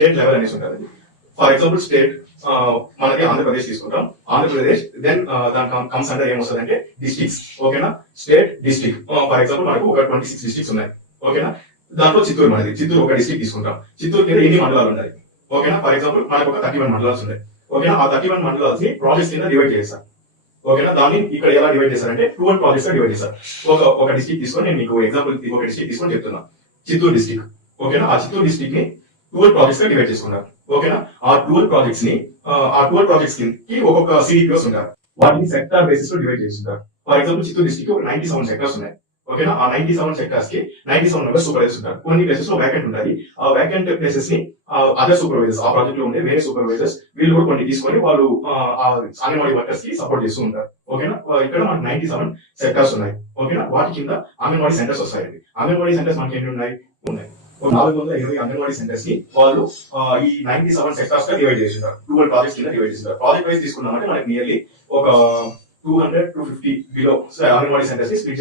State level అనేసి ఉంటుంది. For example state మనకి ఆంధ్రప్రదేశ్ తీసుకుంటాం. ఆంధ్రప్రదేశ్ దెన్ దాని కమ్స్ అండర్ ఏమొస్తుంది అంటే డిస్ట్రిక్ట్స్ ఓకేనా? స్టేట్ డిస్ట్రిక్ట్ ఫర్ ఎగ్జాంపుల్ మనకు ఒక ట్వంటీ సిక్స్ డిస్ట్రిక్ట్స్ ఉన్నాయి ఓకేనా? దాంట్లో చిత్తూరు మనది. చిత్తూరు ఒక డిస్ట్రిక్ట్ తీసుకుంటాం. చిత్తూరు కింద ఎన్ని మండలాలు ఉన్నాయి ఓకేనా? ఫర్ ఎగ్జాంపుల్ మనకు ఒక థర్టీ వన్ మండలాలు ఉన్నాయి ఓకేనా? ఆ థర్టీ వన్ మండలాల్స్ని ప్రాజెక్ట్స్ కింద డివైడ్ చేస్తాను ఓకేనా? దాన్ని ఇక్కడ ఎలా డివైడ్ చేశారంటే టూ వన్ ప్రాజెక్ట్స్గా డివైడ్ చేశారు ఒక ఒక డిస్ట్రిక్ట్ తీసుకొని నేను మీకు ఎగ్జాంపుల్ ఒక డిస్ట్రిక్ట్ తీసుకొని చెప్తున్నా. చిత్తూరు డిస్ట్రిక్ట్ ఓకేనా? ఆ చిత్తూరు డిస్ట్రిక్ట్ని టూవల్ ప్రాజెక్ట్స్గా డివైడ్ చేసుకున్నారు ఓకేనా ఆ టూవల్ ప్రాజెక్ట్స్ని ఆ, ఆ ప్రాజెక్ట్స్కి ఒక్కొక్క సిడిపిఓస్ ఉంటారు వాటిని సెక్టార్ బేసిస్లో డివైడ్ చేస్తుంటారు ఫర్ ఎగ్జాంపుల్ చిత్తూరు డిస్ట్రిక్ట్ ఒక నైన్టీ సెవెన్ సెక్టర్స్ ఉన్నాయి. ఓకేనా ఆ నైన్టీ సెవెన్ సెక్టర్స్కి నైన్టీ సెవెన్ మెంబర్స్ సూపర్వైజర్స్ ఉంటారు. కొన్ని ప్లేసెస్లో వ్యాకెంట్ ఉంటుంది. ఆ వ్యాకెంట్ ప్లేసెస్ని అదర్ సూపర్వైజర్స్ ఆ ప్రాజెక్ట్లో ఉండే వేరే సూపర్వైజర్స్ వీళ్ళు కూడా కొన్ని తీసుకొని వాళ్ళు అంగన్వాడీ వర్కర్స్కి సపోర్ట్ చేస్తూ ఉంటారు. ఓకేనా ఇక్కడ మనకు నైన్టీ సెవెన్ సెక్టర్స్ ఉన్నాయి. ఓకేనా వాటి కింద అంగన్వాడీ సెంటర్స్ వస్తాయండి. అంగన్వాడీ సెంటర్స్ మనకి ఎన్ని ఉన్నాయి? ఉన్నాయి. నాలుగు వందల ఇరవై అంగన్వాడీ సెంటర్స్కి వాళ్ళు ఈ నైన్టీ సెవెన్ సెక్టార్స్గా డివైడ్ చేసినారు టూ ప్రాజెక్ట్స్ కింద డివైడ్ చేసినారు ప్రాజెక్ట్ వైజ్ తీసుకున్నామంటే మనకి నియర్లీ ఒక two hundred two fifty below anganwadi సెంటర్స్కి split